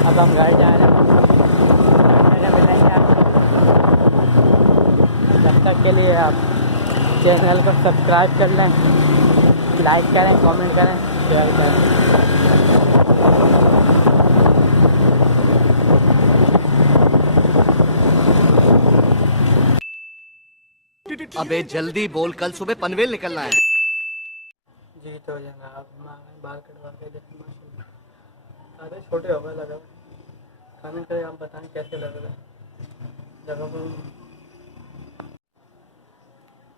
अब हम घर जा रहे हैं, मेरे मिलेंगे आपको। जब तक के लिए आप चैनल को सब्सक्राइब कर लें, लाइक करें, कमेंट करें, शेयर करें। अबे जल्दी बोल, कल सुबह पनवेल निकलना है। जी तो जनाब, बाल कटवा के देखें, आधे छोटे हो गए लगा। कमेंट करें, आप बताएं कैसे लग रहा है। जगह पर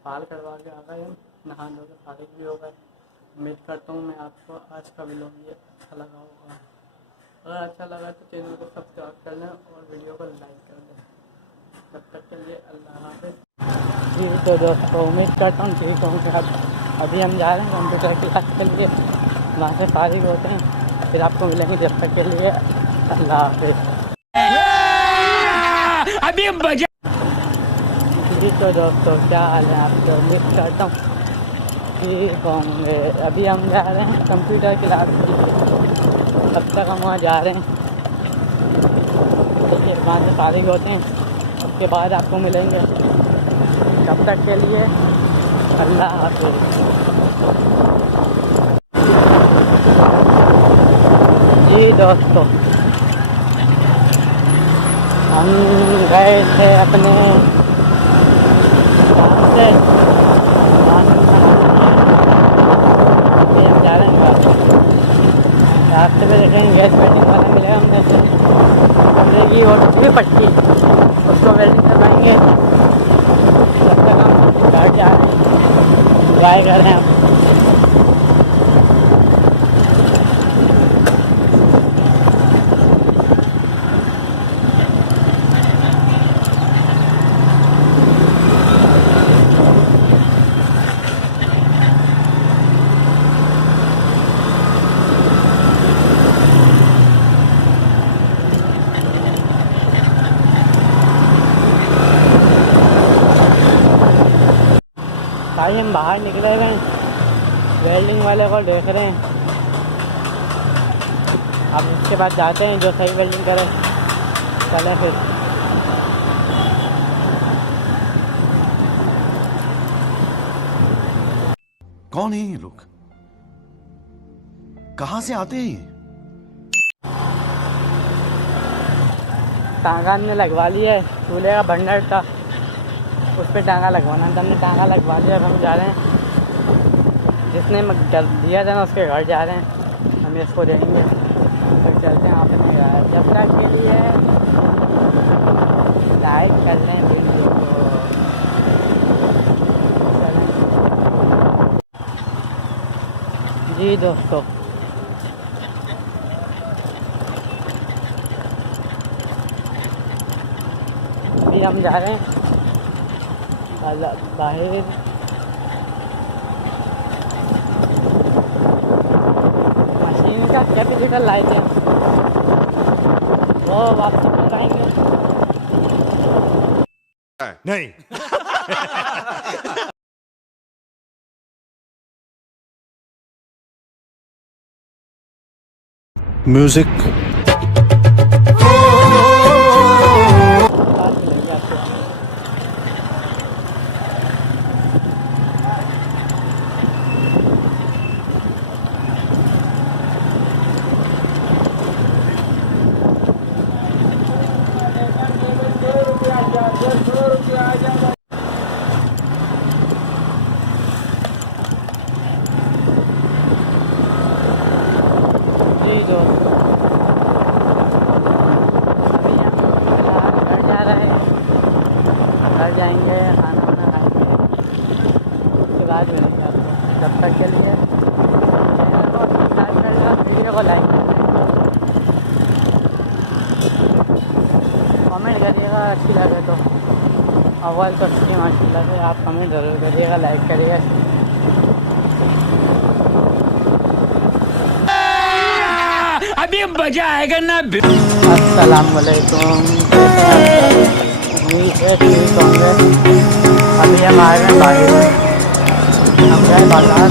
बाल कटवा के आ गए, नहा धो के फारिग भी हो गए। उम्मीद करता हूँ मैं आपको आज का व्लॉग ये अच्छा लगा होगा। अगर अच्छा लगा तो चैनल को सब्सक्राइब कर लें और वीडियो को लाइक कर दें। तब तक के लिए अल्लाह हाफ़िज़। जी तो दोस्तों, उम्मीद करता हूँ ठीक होंगे। अब अभी हम जा रहे हैं कंप्यूटर क्लास के लिए, वहाँ से फारिग होते हैं, फिर आपको मिलेंगे। जब तक के लिए अल्लाह हाफ़िज़। अभी बजा। जी तो दोस्तों, क्या हाल है आपके? उम्मीद करता हूँ ठीक होंगे। अभी हम जा रहे हैं कंप्यूटर क्लास के लिए, तब तक हम वहाँ जा रहे हैं। ठीक है, वहाँ से फारिग होते हैं, उसके बाद आपको मिलेंगे। तब तक के लिए अल्लाह हाफ़िज़। जी दोस्तों, हम गए थे अपने गाँव से, अभी हम जा रहे हैं। रास्ते में देखेंगे गैस वेल्डिंग वाला मिलेगा हमने से कमरे की और भी पट्टी, उसको वेल्डिंग करवाएंगे। तब तक हम घर जा रहे हैं, एंजॉय कर रहे हैं हम। भाई हम बाहर निकले हुए हैं, वेल्डिंग वाले को देख रहे हैं। अब उसके बाद जाते हैं, जो सही वेल्डिंग करे चलें फिर। कौन है ये लोग? कहां से आते हैं ये? टांगा हमने लगवा लिया है, चूल्हे का भंडार था, उस पर टांगा लगवाना था। हमने टांगा लगवा लिया। अब हम जा रहे हैं, जिसने दिया था ना उसके घर जा रहे हैं, हम इसको देंगे। तो चलते हैं अपने घर। जब तक के लिए लाइक कर लें वीडियो को। चलें जी दोस्तों, अभी हम जा रहे हैं बाहर। मशीन का कैपेसिटर लाए थे, वो वापसी कराएंगे। नहीं। म्यूजिक। जी दोस्तों, अभी हम फिलहाल घर जा रहे हैं। घर जाएंगे, खाना वाना खाएंगे, उसके बाद मिलेंगे आपको। जब तक के लिए चैनल को सब्सक्राइब करेगा, वीडियो को लाइक करेगा, कमेंट करिएगा अच्छी लगे तो। आवाज़ तो अच्छी माशाल्लाह से, आप कमेंट ज़रूर करिएगा, लाइक करिएगा। अभी मजा आएगा ना। अस्सलाम वालेकुम, उम्मीद है ठीक होंगे। अभी हम आ गए बाहर, हम गए बाजार।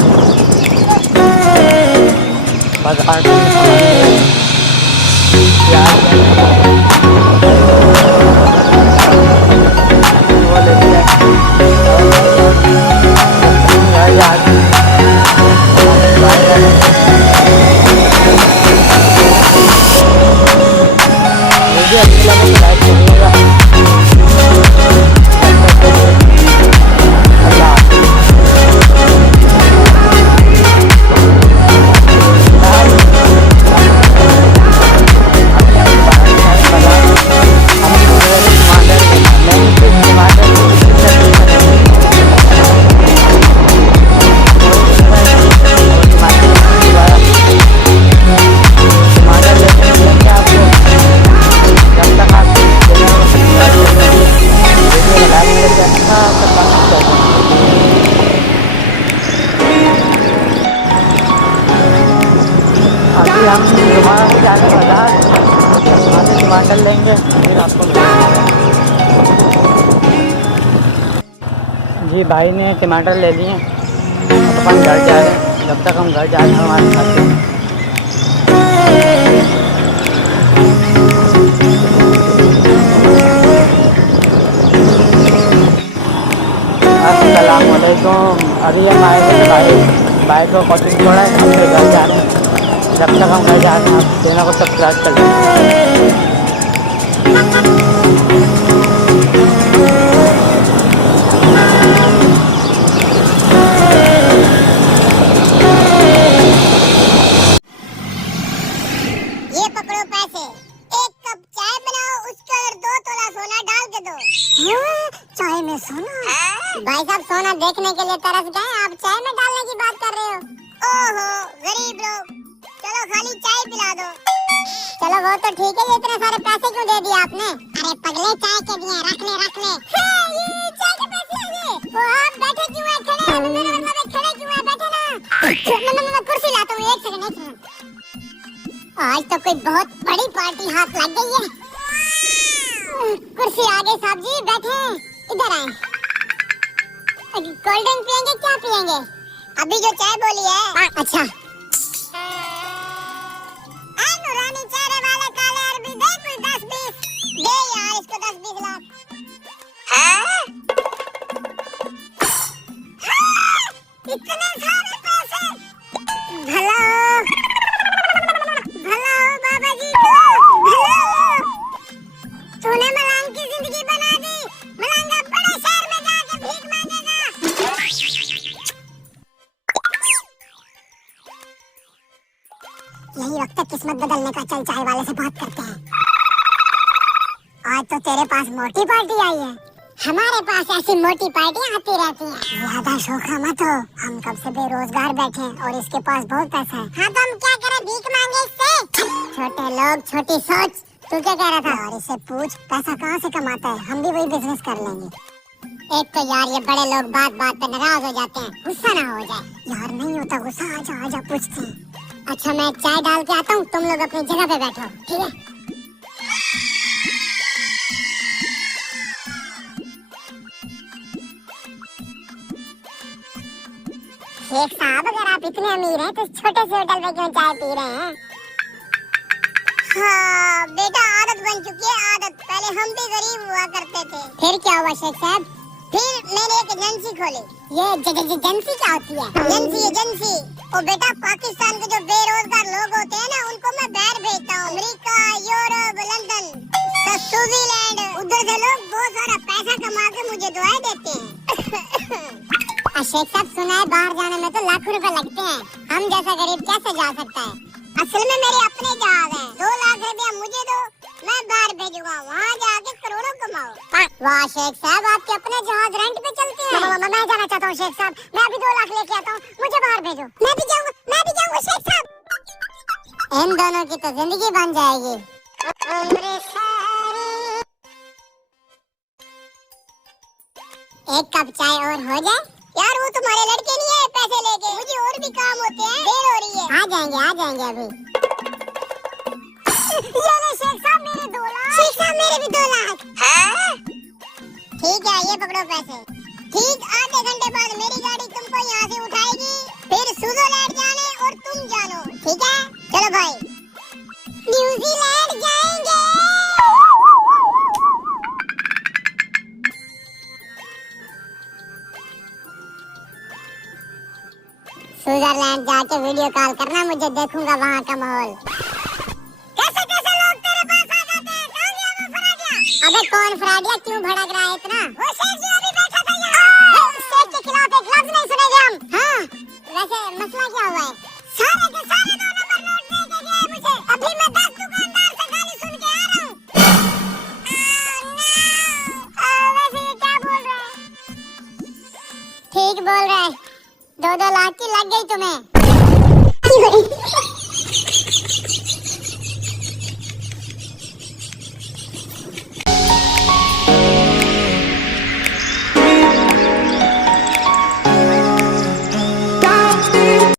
प्याज वो ले लिया वीडियो अच्छी लगे तो लाइक करिएगा। अल्लाह अभी हम जुमाना से जाने बाजार वहाँ से टमाटर लेंगे फिर आपको जी भाई ने टमाटर ले लिए अब अपन घर जा रहे हैं। जब तक हम घर जा रहे हैं हमारे खाते हैं अस्सलामुअलैकुम। अभी हम आए थे भाई को कोचिंग छोड़ा है, हम फिर घर जा रहे हैं। जब तक हम घर जा रहे हैं आप चैनल को सब्सक्राइब कर लें। ये पकड़ो पैसे, एक कप चाय बनाओ, उसके अंदर 2 तोला सोना डाल के दो। चाय में सोना? भाई साहब सोना देखने के लिए तरस गए, आप चाय में डालने की बात कर रहे हो? ओहो गरीब लोग, चलो खाली चाय पिला दो। चलो वो तो ठीक है, ये इतने सारे पैसे क्यों दे दिए आपने? अरे पगले चाय के दिए, रख ले रख ले। ये चाय के पैसे आ गए। वो आप बैठे क्यों हैं? खड़े खड़े क्यों हैं? बैठे ना। मैं कुर्सी लाता हूँ, एक सेकंड। आज तो कोई बहुत बड़ी पार्टी हाथ लग गई है। कुर्सी आ गई साहब जी, बैठे इधर आए। कोल्ड ड्रिंक पियेंगे क्या पियेंगे? अभी जो चाय बोली है। अच्छा नूरानी चेहरे वाले काले अरबी दे कोई 10-20 दे यार, इसको 10-20 लाख। इतने सारे पैसे। भला बाबा जी भला तूने मलांग की जिंदगी बना दी। मलांगा बड़े शहर में जाके भीख मांगेगा। यही वक्त किस्मत बदलने का। चल चाय वाले से बात करते हैं। आज तो तेरे पास मोटी पार्टी आई है। हमारे पास ऐसी मोटी पार्टियां आती रहती हैं। ज्यादा शोखा मत हो, हम कब से बेरोजगार बैठे हैं और इसके पास बहुत पैसा है। हाँ तो हम क्या करें, भीख मांगे इससे? छोटे लोग छोटी सोच। तू क्या कह रहा था? और इससे पूछ पैसा कहाँ से कमाता है, हम भी वही बिजनेस कर लेंगे। एक तो यार ये बड़े लोग बात बात पे नाराज हो जाते हैं, गुस्सा ना हो जाए। यार नहीं होता गुस्सा, आजा पूछते हैं। अच्छा मैं चाय डाल के आता हूँ, तुम लोग अपनी जगह पे बैठो, ठीक है? शेख साहब अगर आप इतने अमीर हैं तो छोटे से होटल में क्यों चाय पी रहे हैं? हाँ बेटा आदत बन चुकी है, आदत। पहले हम भी गरीब हुआ करते थे। फिर क्या हुआ शेख साहब? फिर मैंने एक एजेंसी खोली। ये एजेंसी क्या होती है? एजेंसी ओ बेटा, पाकिस्तान के जो बेरोजगार लोग होते हैं ना, उनको मैं बाहर भेजता हूँ। अमेरिका, यूरोप, लंदन, स्विट्जरलैंड, उधर से लोग बहुत सारा पैसा कमा के मुझे दुआएं देते हैं। शेख साहब सुना है बाहर जाने में तो लाखों रुपए लगते हैं, हम जैसा गरीब कैसे जा सकता है? असल में मेरे अपने जहाज हैं, 2 लाख रुपया मुझे दो, मैं बाहर भेजूंगा, वहाँ जाके करोड़ों कमाओ। वाह शेख साहब, आपके अपने जहाज रेंट पे चलते हैं। मैं जाना चाहता हूँ शेख साहब, मैं अभी 2 लाख लेके आता हूँ, मुझे बाहर भेजो। मैं भी जाऊँगा शेख साहब। इन दोनों की तो जिंदगी बन जाएगी। एक कप चाय और हो जाए? यार वो तुम्हारे लड़के नहीं है पैसे लेके, मुझे और भी काम होते हैं, देर हो रही है। आ जाएंगे अभी। ये ले शेख साहब मेरे 2 लाख। शेख साहब मेरे भी 2 लाख। ठीक है ये पकड़ो पैसे। ठीक आधे घंटे बाद मेरी गाड़ी तुमको यहाँ से उठाएगी, फिर स्विट्जरलैंड जाने और तुम जानो, ठीक है? चलो भाई। न्यूजीलैंड स्विट्जरलैंड जाके वीडियो कॉल करना मुझे, देखूंगा वहाँ का माहौल। कैसे कैसे लोग तेरे पास आ जाते हैं, कहाँ गया वो फराडिया? अबे कौन फराडिया, क्यों भड़क रहा है इतना? वो शेख जो अभी बैठा था यहाँ। शेख के खिलाफ एक लफ्ज नहीं सुनेंगे हम। हाँ, वैसे मसला क्या हुआ है? सारे के सारे 2 नंबर नोट दे के गए मुझे, अभी मैं 10 दुकानदार से गाली सुन के आ रहा हूँ। वैसे ये क्या बोल रहा है? ठीक बोल रहा है, 2-2 लाख की लग गई तुम्हें।